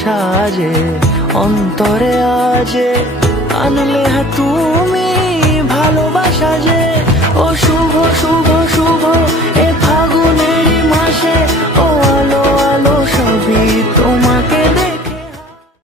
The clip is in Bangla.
সাজে অন্তরে আজে আনলে তুমি ভালোবাসা যে। ও শুভ শুভ শুভ এ ফাগুনেরই মাসে, ও আলো আলো সবই তো